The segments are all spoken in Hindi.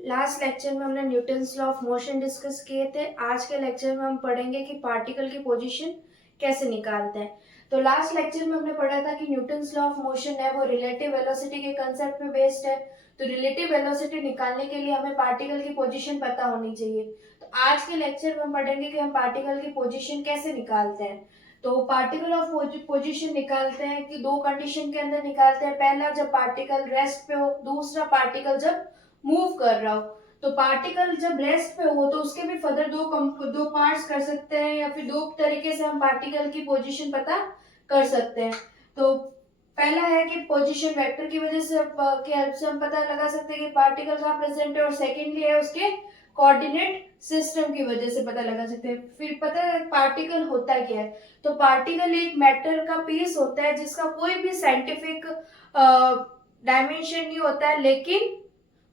लास्ट लेक्चर में हमने Newton's law of motion discuss किए थे। आज के लेक्चर में हम पढ़ेंगे कि पार्टिकल की पोजीशन कैसे निकालते हैं। तो लास्ट लेक्चर में हमने पढ़ा था कि न्यूटन्स लॉ ऑफ मोशन है वो रिलेटिव वेलोसिटी के कंसेप्ट पे बेस्ड है। तो रिलेटिव वेलोसिटी निकालने के लिए हमें पार्टिकल की पोजीशन पता होनी चाहिए। तो आज के लेक्चर में हम पढ़ेंगे कि हम पार्टिकल की पोजीशन कैसे निकालते हैं। तो पार्टिकल ऑफ पोजीशन निकालते हैं कि दो कंडीशन के अंदर निकालते हैं। पहला, जब पार्टिकल रेस्ट पे हो। दूसरा, पार्टिकल जब मूव कर रहा हो। तो पार्टिकल जब रेस्ट पे हो तो उसके भी फर्दर दो पार्ट्स कर सकते हैं, या फिर दो तरीके से हम पार्टिकल की पोजीशन पता कर सकते हैं। तो पहला है कि पोजीशन वेक्टर की वजह से की हेल्प से हम पता लगा सकते हैं कि पार्टिकल कहाँ प्रेजेंट है, और सेकेंडली है उसके कोऑर्डिनेट सिस्टम की वजह से पता लगा सकते हैं। फिर पता है पार्टिकल होता क्या है। तो पार्टिकल एक मैटर का पीस होता है जिसका कोई भी साइंटिफिक डायमेंशन नहीं होता है, लेकिन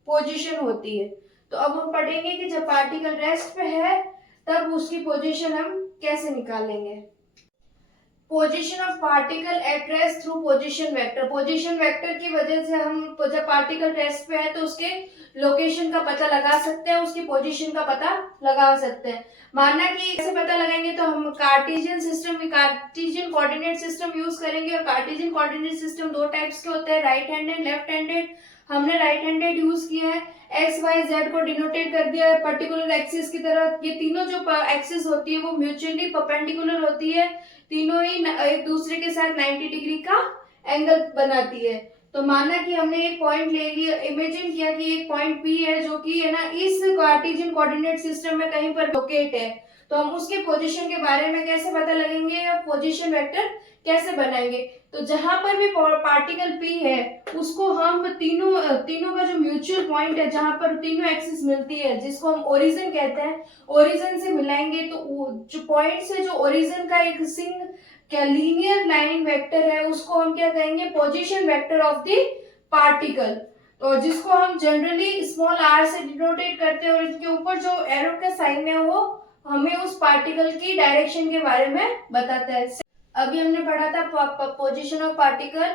पोजीशन होती है। तो अब हम पढ़ेंगे कि जब पार्टिकल रेस्ट पे है तब उसकी पोजीशन हम कैसे निकालेंगे। Position of particle at rest through position vector. Position vector की वजह से हम जब पार्टिकल रेस्ट पे है तो उसके लोकेशन का पता लगा सकते हैं, उसकी पोजीशन का पता लगा सकते हैं। माना कि कैसे पता लगाएंगे, तो हम कार्टेशियन कोऑर्डिनेट सिस्टम यूज करेंगे। और कार्टेशियन कोऑर्डिनेट सिस्टम दो टाइप्स के होते हैं, राइट हैंडेड, लेफ्ट हैंडेड। हमने राइट हैंडेड यूज किया है। एक्स वाई जेड को डिनोटेट कर दिया है पर्टिकुलर एक्सिस की तरह। ये तीनों जो एक्सिस होती है वो म्यूचुअली परपेंडिकुलर होती है, तीनों ही एक दूसरे के साथ 90 डिग्री का एंगल बनाती है। तो माना कि हमने एक पॉइंट ले लिया, इमेजिन किया कि एक पॉइंट पी है जो कि है ना इस कार्टेशियन कोऑर्डिनेट सिस्टम में कहीं पर लोकेट है। तो हम उसके पोजीशन के बारे में कैसे पता लगेंगे, या पोजीशन वेक्टर कैसे बनाएंगे। तो जहां पर भी पार्टिकल पी है उसको हम तीनों का जो म्यूचुअल पॉइंट है, जहां पर तीनों एक्सिस मिलती है, जिसको हम ओरिजिन कहते हैं, ओरिजिन से मिलाएंगे। तो जो पॉइंट से जो ओरिजिन का एक क्या लीनियर लाइन वेक्टर है उसको हम क्या कहेंगे, position vector of the particle. तो जिसको हम जनरली स्मॉल आर से डिनोटेट करते हैं, और इसके ऊपर जो एरो का साइन है वो हमें उस पार्टिकल की डायरेक्शन के बारे में बताता है। अभी हमने पढ़ा था position of particle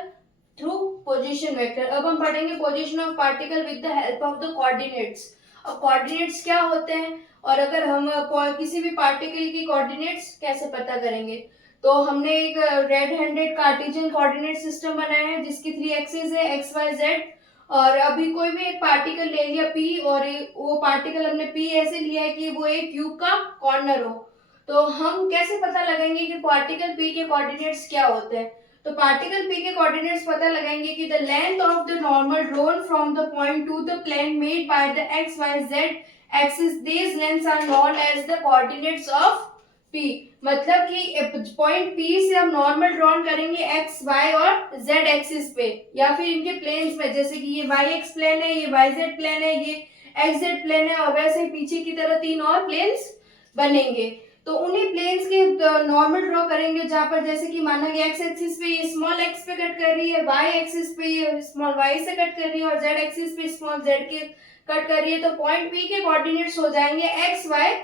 through position vector. अब हम पढ़ेंगे position of particle with the help of the coordinates. अब कोऑर्डिनेट्स क्या होते हैं, और अगर हम किसी भी पार्टिकल की कोऑर्डिनेट्स कैसे पता करेंगे। तो हमने एक red handed Cartesian coordinate system बनाया है जिसकी 3 एक्सिस है, एक्स वाई जेड। और अभी कोई भी एक पार्टिकल ले लिया पी, और वो पार्टिकल हमने पी ऐसे लिया है कि वो एक क्यूब का कॉर्नर हो। तो हम कैसे पता लगाएंगे कि पार्टिकल पी के कोऑर्डिनेट्स क्या होते हैं। तो पार्टिकल पी के कोऑर्डिनेट्स पता लगाएंगे कि the length of the normal drawn from the point to the plane made by the X Y Z axis, these lengths are known as the coordinates of P. मतलब कि पॉइंट पी से हम नॉर्मल ड्रॉन करेंगे एक्स वाई और जेड एक्सिस पे, या फिर इनके प्लेन्स में, जैसे कि ये वाई एक्स प्लेन है, ये वाई जेड प्लेन है, ये एक्स जेड प्लेन है, और वैसे ही पीछे की तरह 3 और प्लेन्स बनेंगे। तो उन्हीं प्लेन्स के नॉर्मल ड्रॉ करेंगे, जहां पर जैसे कि माना कि एक्स एक्सिस पे ये स्मॉल एक्स पे कट कर रही है, वाई एक्सिस पे ये स्मॉल वाई से कट कर रही है, और जेड एक्सिस पे स्मॉल जेड के कट कर रही है। तो पॉइंट पी के कोऑर्डिनेट्स हो जाएंगे एक्स वाई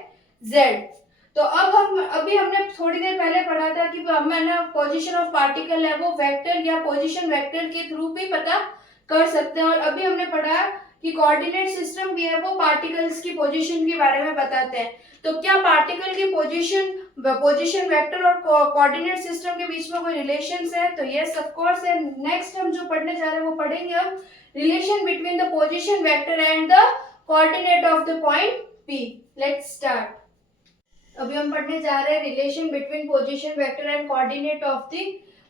जेड। तो अब अभी हमने थोड़ी देर पहले पढ़ा था कि हमें ना पोजीशन ऑफ पार्टिकल है वो वेक्टर या पोजीशन वेक्टर के थ्रू भी पता कर सकते हैं। और अभी हमने पढ़ा कि कोऑर्डिनेट सिस्टम भी है वो पार्टिकल्स की पोजीशन के बारे में बताते हैं। तो क्या पार्टिकल की पोजीशन वेक्टर और कोऑर्डिनेट सिस्टम के बीच में कोई रिलेशंस है? तो यस ऑफ कोर्स है। नेक्स्ट हम जो पढ़ने जा रहे हैं वो पढ़ेंगे हम relation between the position vector and the coordinate of the point P. Let's start. अभी हम पढ़ने जा रहे हैं relation between position vector and coordinate of the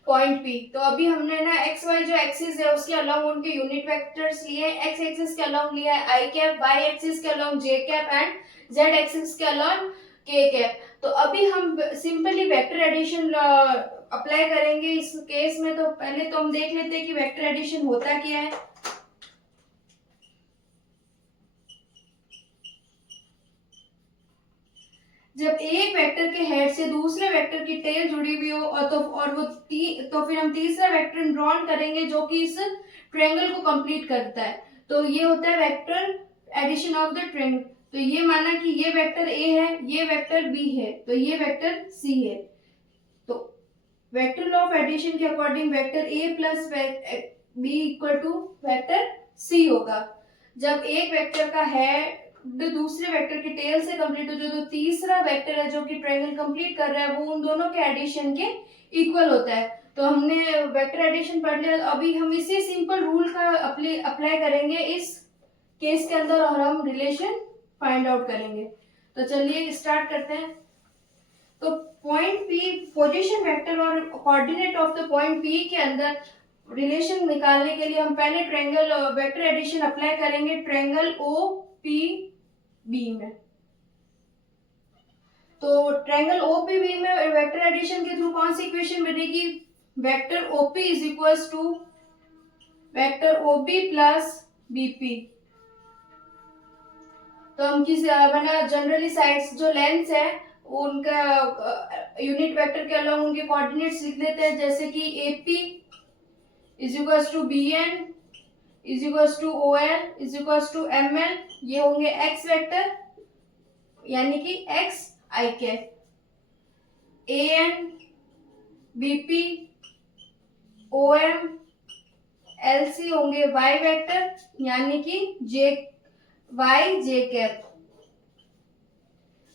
point P. तो अभी हमने ना एक्स वाई जो एक्सिस है उसके अलोंग उनके यूनिट वेक्टर्स लिए, एक्स एक्सिस के अलोंग लिया है आई कैप, वाई एक्सिस के along J cap, and Z axis के अलोंग के कैप। तो अभी हम सिंपली वेक्टर एडिशन अप्लाई करेंगे इस केस में। तो पहले तो हम देख लेते हैं कि वेक्टर एडिशन होता क्या है। जब एक वेक्टर के हेड से दूसरे वेक्टर की टेल जुड़ी हुई हो, और तो फिर हम तीसरा वेक्टर ड्रॉन करेंगे जो कि इस ट्रायंगल को कंप्लीट करता है। तो ये होता है vector addition of the triangle. तो ये माना कि ये वेक्टर ए है, ये वेक्टर बी है, तो ये वेक्टर सी है। तो वेक्टर लॉ ऑफ एडिशन के according vector A plus B equal to vector C होगा। जब एक वेक्टर का हेड दूसरे वेक्टर के टेल से कंप्लीट हो जाए तो तीसरा वेक्टर है जो कि ट्रायंगल कंप्लीट कर रहा है वो उन दोनों के एडिशन के इक्वल होता है। तो हमने वेक्टर एडिशन पढ़ लिया, अभी हम इसी सिंपल रूल का अप्लाई करेंगे इस केस के अंदर और हम रिलेशन फाइंड आउट करेंगे। तो चलिए स्टार्ट करते हैं। तो पॉइंट पी, पोजीशन वेक्टर और coordinate of the point P के अंदर रिलेशन निकालने के लिए हम पहले ट्रायंगल वेक्टर एडिशन अप्लाई करेंगे ट्रायंगल ओ पी बी में। तो ट्रायंगल ओ पी बी में वेक्टर एडिशन के थ्रू कौन सी इक्वेशन बनेगी, vector OP is equals to vector OB plus BP. तो हम किस बना जनरली साइड्स जो लेंथ है उनका यूनिट वेक्टर के अलावा उनके कोऑर्डिनेट्स लिख लेते हैं, जैसे कि AP is equals to BN is equals to OL is equals to ML, ये होंगे एक्स वेक्टर यानी कि X I cap. AN BP OM LC होंगे वाई वेक्टर यानी कि जे वाई जे कैप।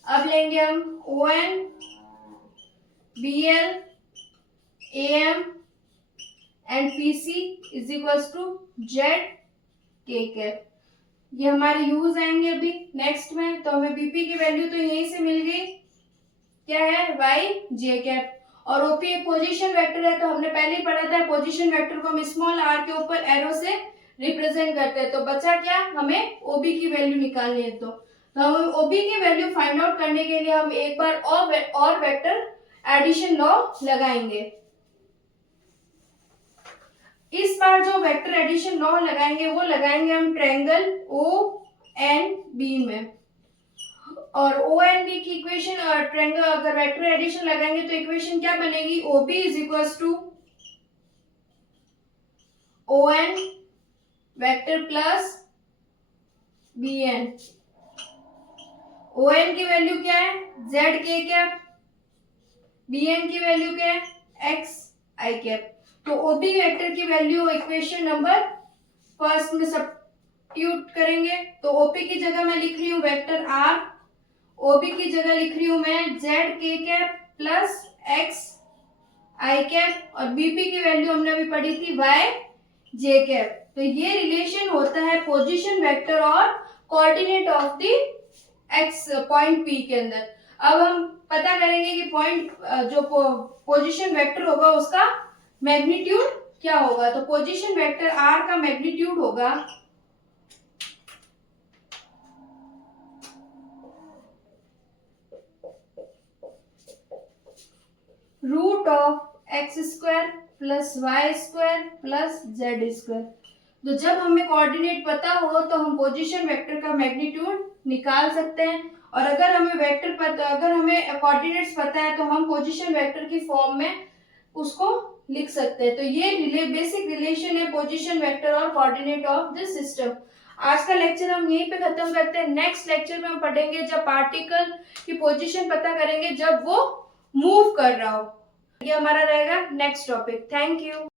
अब लेंगे हम O N B L A M and P C is equals to Z K cap. ये हमारे यूज आएंगे अभी नेक्स्ट में। तो हमें बीपी की वैल्यू तो यहीं से मिल गई, क्या है वाई जे कैप। और ओपी एक पोजीशन वेक्टर है, तो हमने पहले ही पढ़ा था पोजीशन वेक्टर को हम स्मॉल आर के ऊपर एरो से रिप्रेजेंट करते हैं। तो बचा क्या, हमें ओबी की वैल्यू निकालनी है। तो हम ओबी की वैल्यू फाइंड आउट करने के लिए हम एक बार और वेक्टर एडिशन लॉ लगाएंगे। इस बार जो वेक्टर एडिशन लॉ लगाएंगे वो लगाएंगे हम ट्रायंगल ओ एन बी में। और ओ एन बी की इक्वेशन ट्रायंगल अगर वेक्टर एडिशन लगाएंगे तो इक्वेशन क्या बनेगी, OB is equals to O N vector plus B N. O N की वैल्यू क्या है, Z K cap, B N की वैल्यू क्या है, एक्स आई कैप। तो ओबी वेक्टर की वैल्यू इक्वेशन नंबर फर्स्ट में सब्स्टिट्यूट करेंगे। तो ओपी की जगह मैं लिख रही हूँ वेक्टर आर, ओबी की जगह लिख रही हूँ मैं Z K cap plus x I cap, और बीपी की वैल्यू हमने अभी पढ़ी थी वाई जे कैप। तो ये रिलेशन होता है पोजीशन वेक्टर और coordinate of the x point P के अंदर। अब हम पता करेंगे कि पॉइंट जो पोजीशन वेक्टर होगा उसका मैग्नीट्यूड क्या होगा। तो पोजीशन वेक्टर आर का मैग्नीट्यूड होगा root of X square plus Y square plus Z square. तो जब हमें कोऑर्डिनेट पता हो तो हम पोजीशन वेक्टर का मैग्नीट्यूड निकाल सकते हैं, और अगर हमें कोऑर्डिनेट्स पता है तो हम पोजीशन वेक्टर की फॉर्म में उसको लिख सकते हैं। तो ये बेसिक रिलेशन है पोजीशन वेक्टर और कोऑर्डिनेट ऑफ दिस सिस्टम। आज का लेक्चर हम यहीं पे खत्म करते हैं। नेक्स्ट लेक्चर में हम पढ़ेंगे जब पार्टिकल की पोजीशन पता करेंगे जब वो मूव कर रहा हो। ये हमारा रहेगा नेक्स्ट टॉपिक। Thank you.